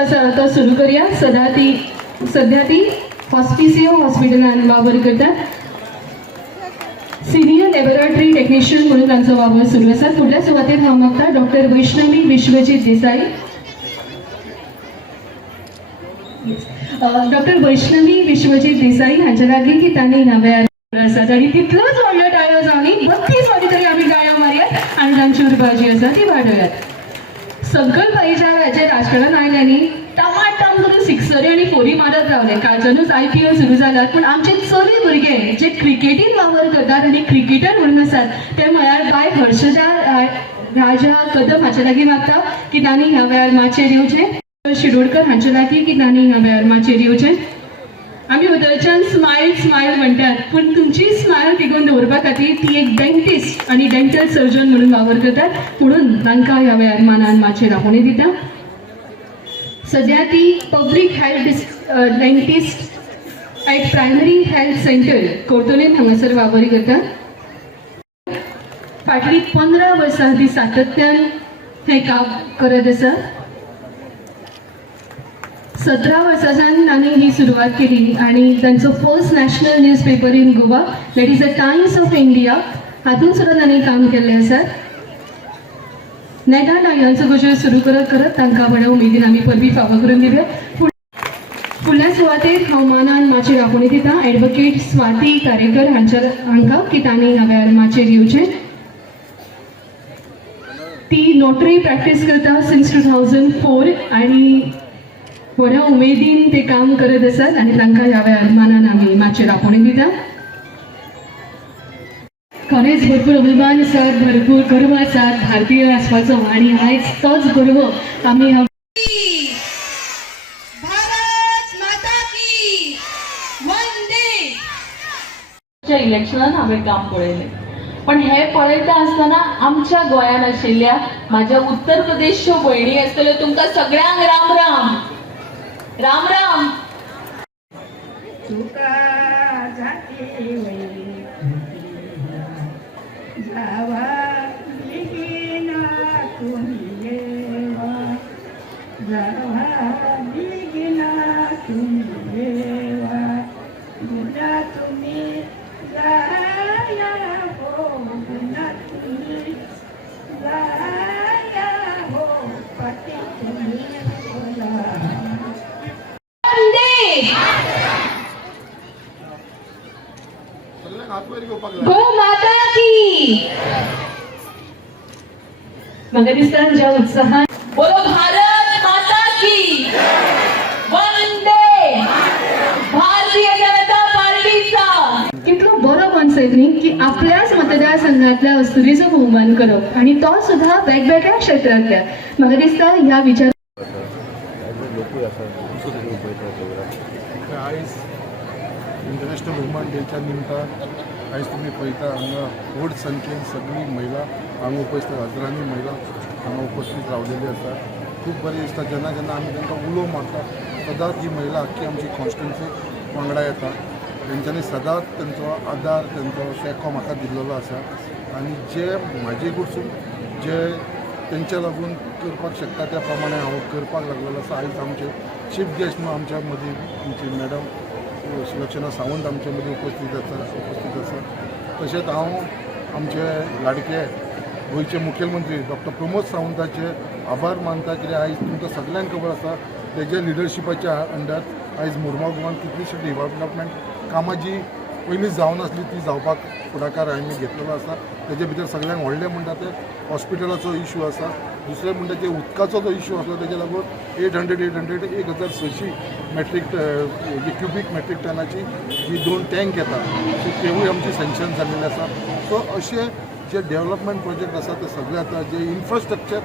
आसा तो सुरू करूया. सध्या ती हॉस्पिसियो हॉस्पिटलान वावर करतात. सिनियर लॅबोरेटरी टेक्निशियन म्हणून तांचो वावर सुरू आसा. फुडल्या सुवातेर हांव मागता डॉक्टर वैष्णवी विश्वजीत देसाई. डॉक्टर वैष्णवी विश्वजीत देसाई हांच्या लागीं की तांणी ह्या वेळार आसात आनी तितलोच व्हडलो टाळयो जावनी 32 फावटी तरी आमी टाळयो मारयात आनी तांची उर्बा जी आसा ती वाडोवयात. सकलबाईच्या वेळाचेर राजकारणान आयल्यांनी टमाटम करून सिक्सरी आनी फोरी मारत रावले. कालच्यानूच IPL सुरू जाल्यात पूण आमचे चली भुरगे जे क्रिकेटीन वावर करतात आनी क्रिकेटर म्हणून आसात ते म्हळ्यार बाय हर्षदा राजा कदम हाचे लागीं मागता की तांणी ह्या वेळार माचयेर येवचें. शिरोडकर हांचे लागीं की तांणी ह्या वेळार माचयेर येवचें. आमी उदरच्यान स्मायल म्हणटात पूण तुमची स्मायल तिगोवन दवरपा खातीर ती एक डेंटिस्ट आनी डेंटल सर्जन म्हणून वावर करतात म्हणून तांकां ह्या वेळार मानान माचयेर आपोवणी दिता. सध्या ती public health dentist at primary health centre कोर्तोलेन हांगासर वावर करतात. फाटलीं 15 वर्सां ती सातत्यान हें काम करत आसा. 17 वर्सांच्यान तांणी ही सुरवात केली आनी तांचो first national news paper in Goa that is the Times of India हातूंत सुद्दां तांणी काम केल्लें आसा. नेटा टाळयांचो गजर सुरू करत करत तांकां बऱ्या उमेदीन आमी परबी फावो करून दिवया. फुडल्या सुवातेर हांव मानान माचयेर आपोवणी दिता एडवोकेट स्वाती कारेकर हांकां की तांणी ह्या वेळार माचयेर येवचें. ती नोटरी प्रॅक्टीस करता सिन्स 2004 आनी बऱ्या उमेदीन ते काम करत आसात आनी तांकां ह्या वेळार मानान आमी माचयेर आपोवणी दिता. खरेंच भरपूर अभिमान आसा, भरपूर गर्व आसा भारतीय आसपाचो आनी आयज तोच गर्व आमी इलेक्शनान हांवें काम पळयलें पण हे पळयता आसतना आमच्या गोंयान आशिल्ल्या म्हाज्या उत्तर प्रदेशच्यो भयणी आसतल्यो तुमकां सगळ्यांक राम राम राम राम. गो माता की म्हाका दिसता ज्या उत्साहान बोलो भारत माता की वंदे भारतीय जनता पार्टीचा. कितलो बरो कॉन्सेप्ट न्ही की आपल्याच मतदारसंघातल्या वस्तुरीचो भोवमान करप आनी तो सुद्धा वेगवेगळ्या क्षेत्रांतल्या. म्हाका दिसता ह्या विचार आयज इंटरनॅशनल वुमन डेच्या निमतान आयज तुमी पळयता हांगा व्हड संख्येन सगळी महिला हांगा उपस्थित हजारांनी महिला हांगा उपस्थित रावलेली आसा. खूब बरें दिसता जेन्ना जेन्ना आमी तांकां उलोव मारता सदांच ही महिला आख्खी आमची कॉन्स्टिट्युन्सी वांगडा येता. तेंच्यांनी सदांच तेंचो आदार तेंचो तेंको म्हाका दिल्लो आसा आनी जे म्हाजे कडसून जे तेंच्या लागून करपाक शकता त्या प्रमाणे हांव करपाक लागलेलो आसा. आयज आमचे चीफ गेस्ट म्हणून आमच्या मदीं आमची मॅडम सुलक्षणा सावंत आमचे मदीं उपस्थित आसा. तशेंच हांव आमचे लाडके गोंयचे मुखेलमंत्री डॉक्टर प्रमोद सावंताचे आभार मानता कित्याक आयज तुमकां सगळ्यांक खबर आसा तेजे लिडरशिपाच्या अंडर आयज मुरगांव गोवान कितलीशीं डेव्हलपमेंट कामां जी पयलींच जावनासली ती जावपाक फुडाकार हांवें घेतलेलो आसा. तेजे भितर सगळ्यांक व्हडलें म्हणटा तें हॉस्पिटलाचो इश्यू आसा. दुसरें म्हणटा तें उदकाचो जो इश्यू आसलो तेजे लागून 1600 मेट्रीक क्युबीक मेट्रीक टनाची जी 2 टँक येता तेवूय आमची सँक्शन जाल्लेली आसा. सो अशे जे डेव्हलपमेंट प्रोजेक्ट आसा ते सगळे आतां जे इन्फ्रास्ट्रक्चर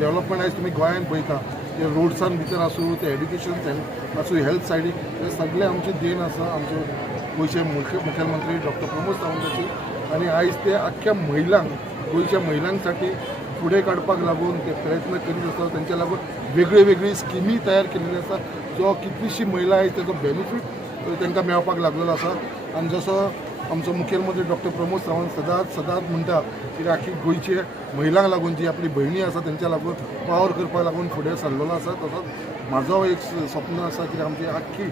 डेव्हलपमेंट आयज तुमी गोंयांत पळयता ते रोड्सान भितर आसूं ते एड्युकेशन आसूं हेल्थ सायडीक हे सगळे आमची देण आसा आमचे गोंयचे मुखेलमंत्री डॉक्टर प्रमोद सावंताची. आनी आयज ते आख्ख्या महिलांक गोंयच्या महिलांसाठी फुडें काडपाक लागून ते प्रयत्न करीत आसा. तेंच्या लागून वेगळी स्किमी तयार केलेली आसा जो कितलीशीं महिला आयज तेजो बेनिफीट तांकां मेळपाक लागलेलो आसा. आनी जसो आमचो मुखेलमंत्री डॉक्टर प्रमोद सावंत सदांच म्हणटा की आख्खी गोंयचे महिलांक लागून जी आपली भयणी आसा तेंच्या लागून पावर करपाक लागून फुडें सरलेलो आसा. तसोच म्हाजो एक स्वप्न आसा की आमची आख्खी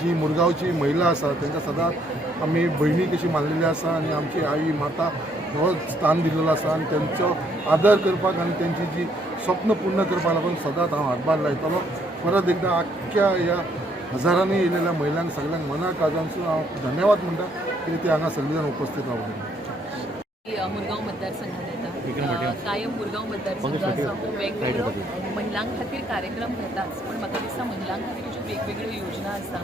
जी मुरगांवची महिला आसा तांकां सदांच आमी भयणी कशी मानलेली आसा आनी आमची आई माता हो स्थान दिलेलो आसा आनी तेंचो आदर करपाक आनी तेंची जी स्वप्न पूर्ण करपाक लागून सदांच हांव हातभार लायतलो. परत एकदा आख्ख्या ह्या हजारांनी येयलेल्या महिलांक सगळ्यांक मना काळजांसून हांव धन्यवाद म्हणटा की ते हांगा सगळे जाण उपस्थित रावले. मुरगांव मतदारसंघात येता कायम मुरगांव मतदारसंघ आसा हो वेगवेगळो महिलां खातीर कार्यक्रम घेताच, पण म्हाका दिसता महिलां खातीर ज्यो वेगवेगळ्यो योजना आसा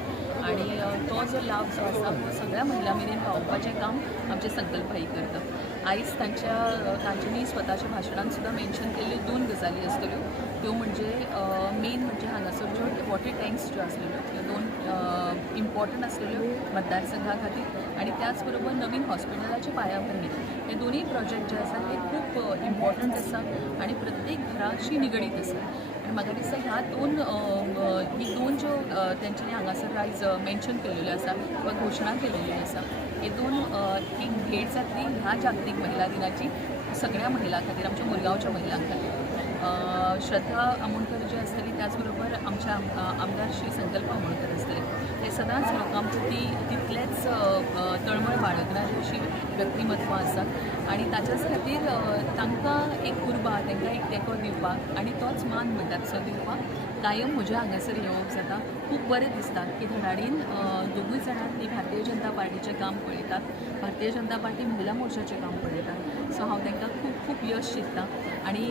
आनी तो जो लाभ जो आसा तो सगळ्या महिलां मेरेन पावोवपाचें काम आमचे संकल्प भाई करता. आयज तांच्यांनी स्वताच्या भाशणांत सुद्दां मेन्शन केल्ल्यो 2 गजाली आसतल्यो, त्यो म्हणजे मेन म्हणजे हांगासर ज्यो वॉटर टँक्स ज्यो आसलेल्यो त्यो 2 इम्पॉर्टंट आसलेल्यो मतदारसंघा खातीर आनी त्याच बरोबर नवीन हॉस्पिटलाची पायाभरणी. हे दोनूय प्रोजेक्ट जे आसा ते खूब इम्पॉर्टंट आसा आनी प्रत्येक घराशी निगडीत आसा. आनी म्हाका दिसता ह्या दोन ज्यो तेंच्यांनी हांगासर आयज मेन्शन केल्ल्यो आसा किंवा घोशणा केल्ल्यो आसा हे 2 एक भेट जातली ह्या जागतीक महिला दिनाची सगळ्या महिलां खातीर, आमच्या मुरगांवच्या महिलां खातीर. श्रद्धा आमोणकर जी आसतली त्याच बरोबर आमच्या आमदार श्री संकल्प आमोणकर आसतले, हे सदांच लोकां प्रती तितलेच तळमळ बाळगणारी अशी व्यक्तिमत्व आसात आनी ताच्याच खातीर तांकां एक उर्बा तांकां एक तेंको दिवपाक आनी तोच मान म्हणटात तसो दिवपाक कायम म्हज्या हांगासर येवप जाता. खूब बरें दिसता की धडाडीन दोगूय जाणांनी भारतीय जनता पार्टीचें काम पळयतात, भारतीय जनता पार्टी महिला मोर्चाचें काम पळयतात. सो हांव तांकां खूब खूब यश दिता आनी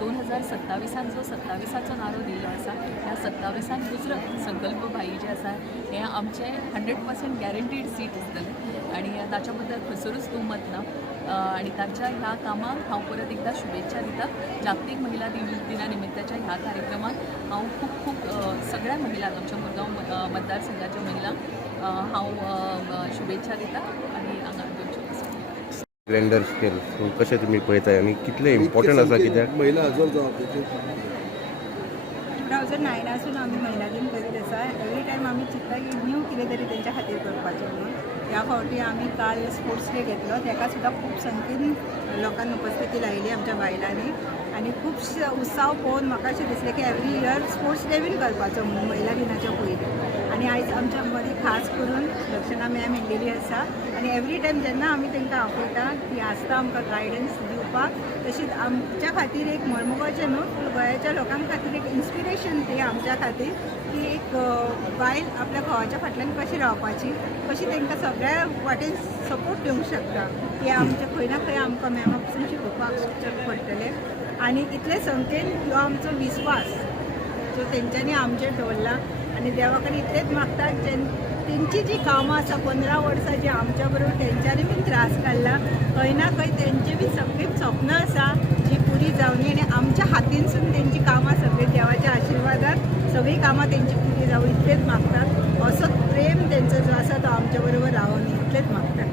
2027 जो 27चो नारो दिल्लो आसा ह्या 27 गुजरात संकल्प भाई जे आसा हें आमचें 100% गॅरंटीड सीट आसतलें आनी ताच्या बद्दल खंयसरूच दुमत ना. आनी ताच्या ह्या कामाक हांव परत एकदा शुभेच्छा दिता. जागतीक महिला दिना निमित्ताच्या ह्या कार्यक्रमात हांव खूब खूब सगळ्या महिलांक आमच्या मुरगांव मतदारसंघाच्या महिलांक हांव शुभेच्छा दिता आनी हांगा ग्रँडर स्केल कशें तुमी पळयताय आनी कितलें इम्पॉर्टंट आसा कित्याक महिला हजर जावपाचे 2009 आमी महिला दिन करीत आसा. एवरी टायम आमी चिंतता की न्यू कितें तरी तेंच्या खातीर करपाचें म्हणून. ह्या फावटी आमी काल स्पोर्ट्स डे घेतलो, ताका सुद्दां खूब संख्येन लोकांनी उपस्थिती लायली आमच्या बायलांनी आनी खूब उत्साव पळोवन म्हाका अशें दिसलें की एवरी इयर स्पोर्ट्स डे बीन करपाचो म्हणून महिला दिनाच्या पयलीं. आनी आयज आमच्या मदीं खास करून लक्षणा मॅम येयल्लेली आसा आनी एवरी टायम जेन्ना आमी तांकां आपयता ती आसता आमकां गायडन्स दिवपाक. तशीच आमच्या खातीर एक मळमोगाचें न्हू पूण गोंयाच्या लोकां खातीर एक इन्स्पिरेशन ती आमच्या खातीर की एक बायल आपल्या घोवाच्या फाटल्यान कशी रावपाची, कशी तांकां सगळ्या वाटेन सपोर्ट दिवंक शकता की आमच्या खंय ना खंय आमकां मॅमा पसून शिकोवपाक पडटलें. आनी इतले संख्येन हो आमचो विस्वास जो तेंच्यांनी आमचेर दवरला आनी देवा कडेन इतलेंच मागता तेंची जी कामां आसा 15 वर्सां जी आमच्या बरोबर तेंच्यांनी बीन त्रास काडला, खंय ना खंय तेंची बी सगळी स्वप्न आसा जी पुरी जावनी आनी आमच्या हातीनसून तेंची कामां सगळी देवाच्या आशिर्वादान सगळी कामां तेंची पुरी जावं इतलेंच मागतात. असोच प्रेम तेंचो जो आसा तो आमच्या बरोबर रावोनी इतलेंच मागतात.